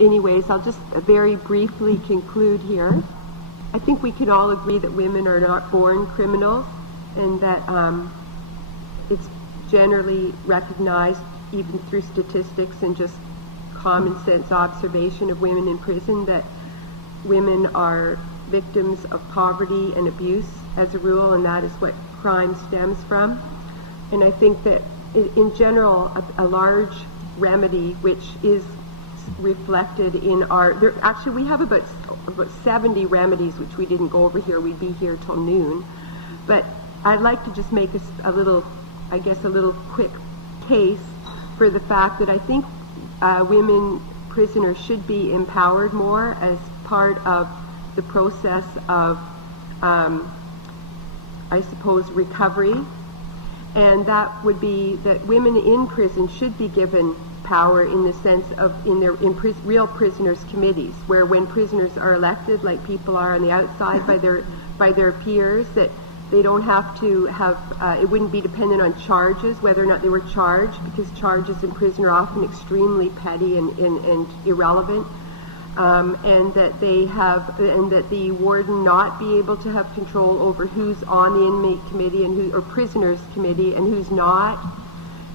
anyways, I'll just very briefly conclude here. I think we can all agree that women are not born criminals, and that it's generally recognized, even through statistics and just common sense observation of women in prison, that women are victims of poverty and abuse as a rule, and that is what crime stems from. And I think that in general, a large remedy, which is reflected in actually we have about 70 remedies, which we didn't go over here. We'd be here till noon. But I'd like to just make a little quick case for the fact that I think women prisoners should be empowered more as part of the process of, I suppose, recovery. And that would be that women in prison should be given power in the sense of real prisoners committees, where when prisoners are elected, like people are on the outside by their peers, that they don't have to have, it wouldn't be dependent on charges, whether or not they were charged, because charges in prison are often extremely petty and irrelevant, and that the warden not be able to have control over who's on the inmate committee and or prisoners committee and who's not,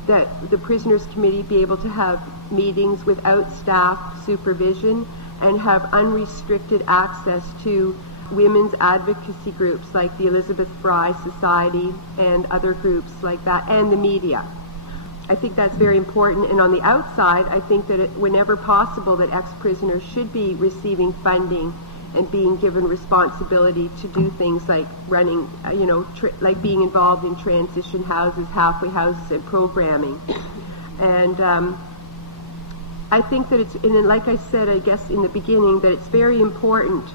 that the prisoners committee be able to have meetings without staff supervision and have unrestricted access to women's advocacy groups like the Elizabeth Fry Society and other groups like that, and the media. I think that's very important. And on the outside, I think that whenever possible, that ex-prisoners should be receiving funding and being given responsibility to do things like running, like being involved in transition houses, halfway houses, and programming. And I think that and like I said, I guess in the beginning, that it's very important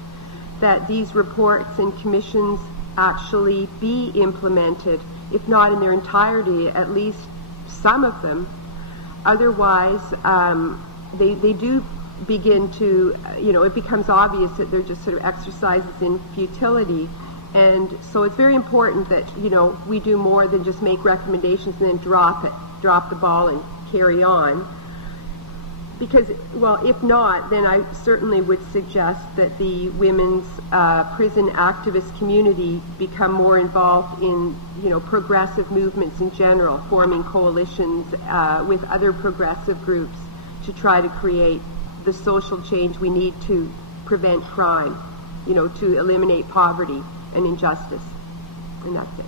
that these reports and commissions actually be implemented, if not in their entirety, at least some of them. Otherwise, they do begin to, it becomes obvious that they're just sort of exercises in futility. And so it's very important that, we do more than just make recommendations and then drop the ball and carry on. Because, well, if not, then I certainly would suggest that the women's prison activist community become more involved in, progressive movements in general, forming coalitions with other progressive groups to try to create the social change we need to prevent crime, to eliminate poverty and injustice. And that's it.